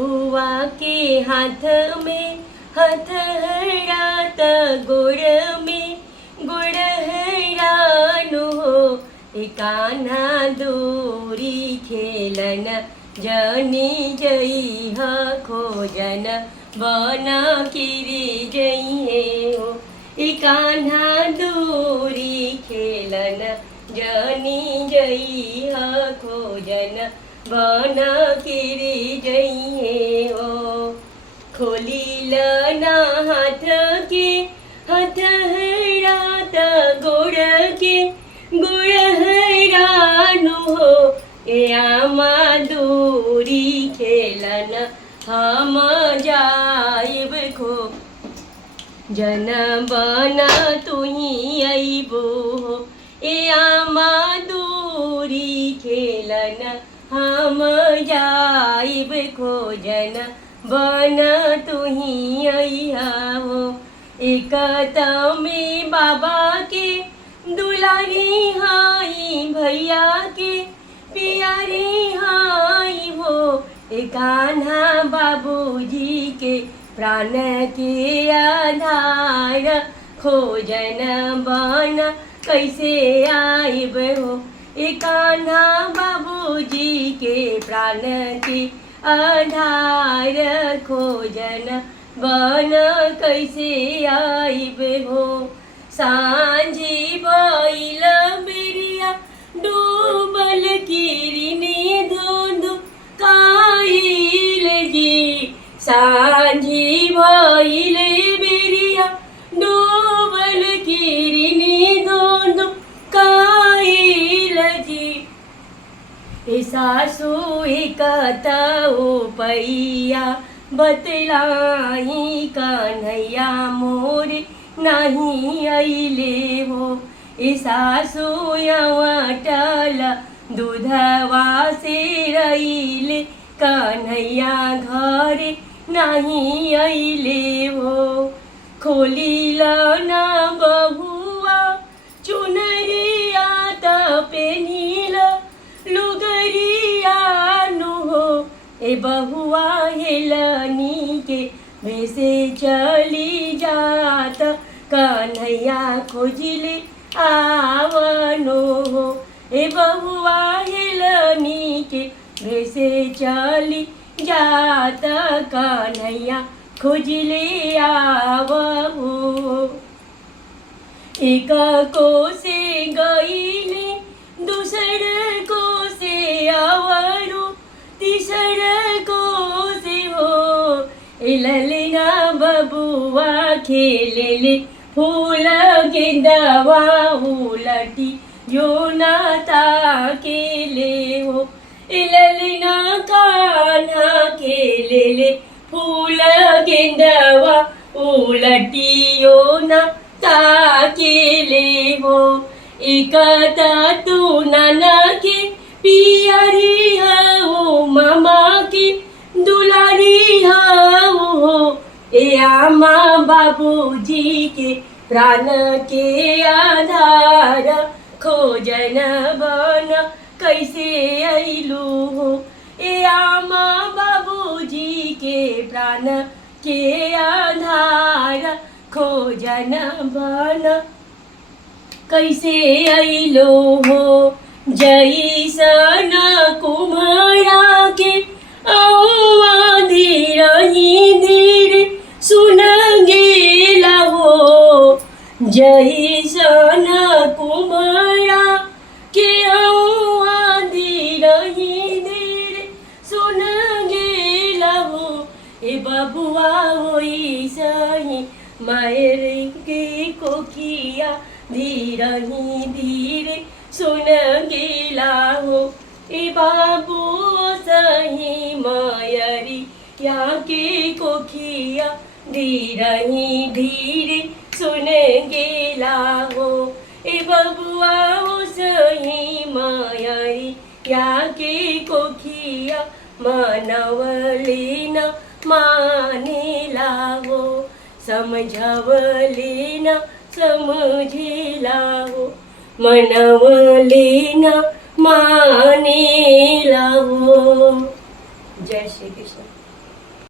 बबुआ के हाथ में हथहरात गोड़ में गुड़हरानु हो ए कान्हा दूरी खेलन जनी जई ह खोजन बन किरी जइहे हो ए कान्हा दूरी खेलन जनी जई ह खोजन बन किरी जइहे हो खोलिल ना हाथ के हथहरात गोड़ के गुड़हरानु हो ए आमा दूरी खेलन हम जाइब खो जन बन तुही अइबो हो ए आमा दूरी खेलन हम जाइब खोजन बन तुही अइहा हो एक में बाबा के दुलारी हाई भैया के प्यारी हाई हो ए कान्हा बाबूजी के प्राण के आधार खोजन बन कैसे आइब हो ए कान्हा बाबूजी के प्राण के आधार खोजन बन कैसे आइब हो सांझी भइल बेरिया डूबल किरनी धुंध काइल जी सांझी भइल बेरिया डूबल किरनी धुंध काइल जी ए सासू एकतऊ पैया बतलाई कन्हैया मोरे नहीं अइले हो ए सासू अटल दूधवा से रइले कन्हैया घरे नहीं अइले हो खोलिल ना बहुआ चुनरिया त पेनिल लुगरिया नु हो ए बहुआ हेलनी के वैसे चली जात कन्हैया खोजिले आवनो हो ए बहुआ हेलनी के वैसे चली जात कन्हैया खोजिले आवो एक को से गईले दूसर को से आवरो तीसर को से हो ललना बबुआ खेलेले फूल गेंदवा उलटी जो नाता केले हो ललना कान्हा खेलेले फूल गेंदवा उलटी यो नाता केले हो एक तू नाना के पियारी हो मामा के दुलारी हो ए आमा बाबूजी के प्राण के आधार खोजन बन कैसे अइलू हो ए आमा बाबूजी के प्राण के आधार खोजन बन कैसे अइलो हो जैसन कुमारा के औवा धीरही धीरे सुन गेला हो जैसन कुमारा के औवा धीरही धीरे सुन गेला हो ए बबुआ होई सही मायर के कोखिया धीरही धीरे सुन गेला हो ए बाबू सही मायरी या के कोखिया धीरही धीरे सुन गेला हो ए बबुआ सही मायरी या के कोखिया मनवली न मानेला हो समझवली न समझेला हो मनवली न मानेला हो। जय श्री कृष्ण।